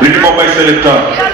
Riddim by selector.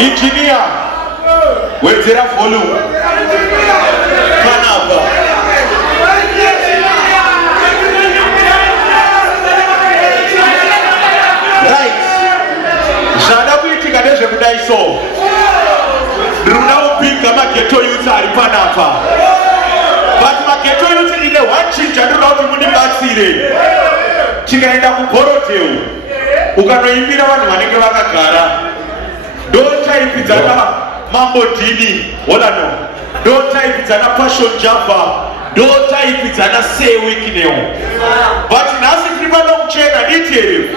Engineer, where's the volume? Right. Jada kuitika ndezve kudai so. Runaupiga mageto youth ari panapa. But mageto youth ine wachinja ndinokuti mundibatsire. Tikaenda kuBoroteu ukanoimbira vanhu vanenge vakagara. Don't type it Mambo Dini, hola no. Don't type it Passion Java. Don't type it Say Wikineo. But nasi kribano mchena nitiri.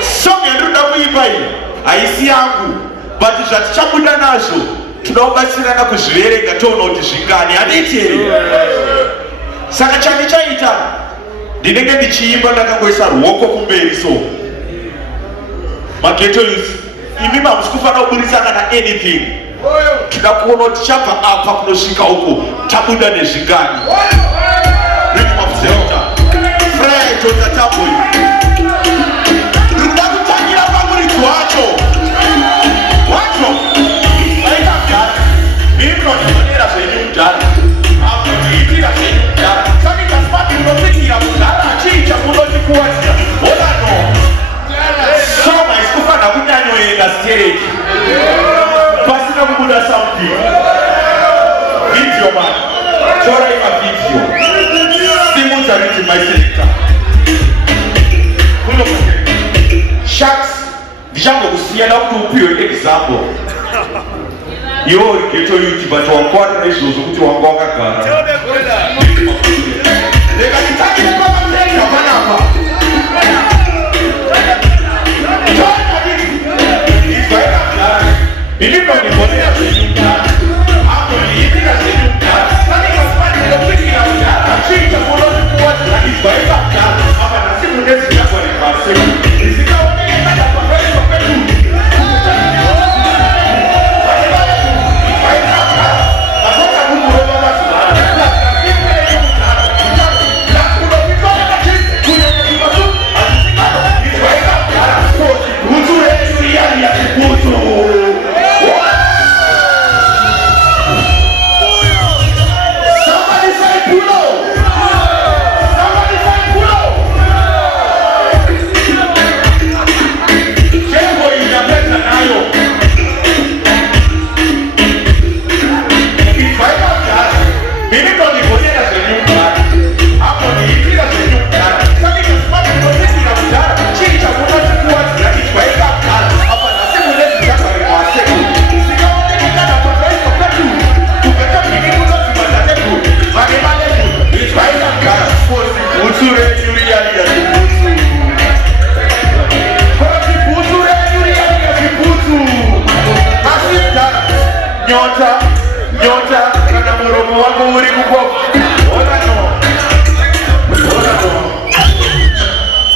Song ya nunda kuibai. Aisi yangu. But jatichabuda nazo. Tunaobasira na kuzviverenga tono utishingani. Anitiri. Saka chandichaita. Ndinenge ndichiimba ndakangoisa ruoko kumberi so. Mageto youth. Imi mamusikufana kubudisa kana anything. Tunakuona kuti chabva apa kunosvika uko tabuda nezvingani. Riddim of Zelda. Fred on the table. ndichangokusiyana kuti upiwe example. Iwo ghetto youth but wakwata izvozvo kuti wanga wakagara. Ndikatitakire pakamtenga panapa. Ndinondibonera zvenyuka. Apo ndiitira zvenyuka. Sandikafanira kupikira kudhara. Chiita kunoti kuwadzira izvaika kudhara. Apa nhasi mune zvinagwari pasi. Zvisikaoneka napakaiswa pedu. Nyota, kana muromo wangu uri kukopa. Ona no.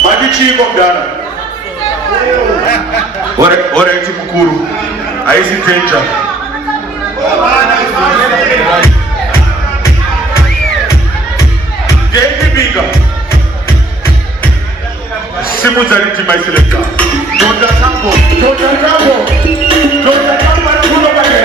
Madichiko mdana. Ora iti mukuru. Aisi danger. David Binga. Simu zaliti maiseleka. Tota tambo. Anakuno bage.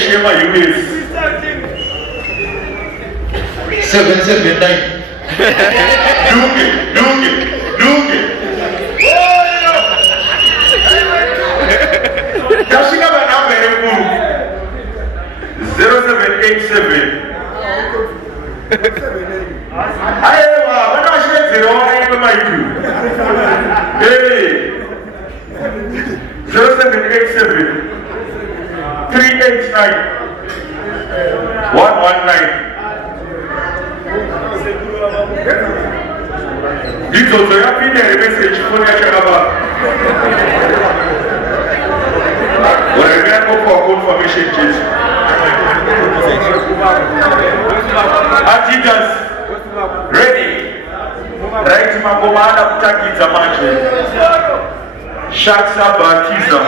Shema US 779 Dunge Kashika banamba erekuru 0787 Ayewa bana washezero wana ibe maitu Hey 0787 389 119 Ndizozo yapinde message phone ya chakaba Whatever for confirmation case Adidas ready Right mangomana kutakidza manje Shaksa batiza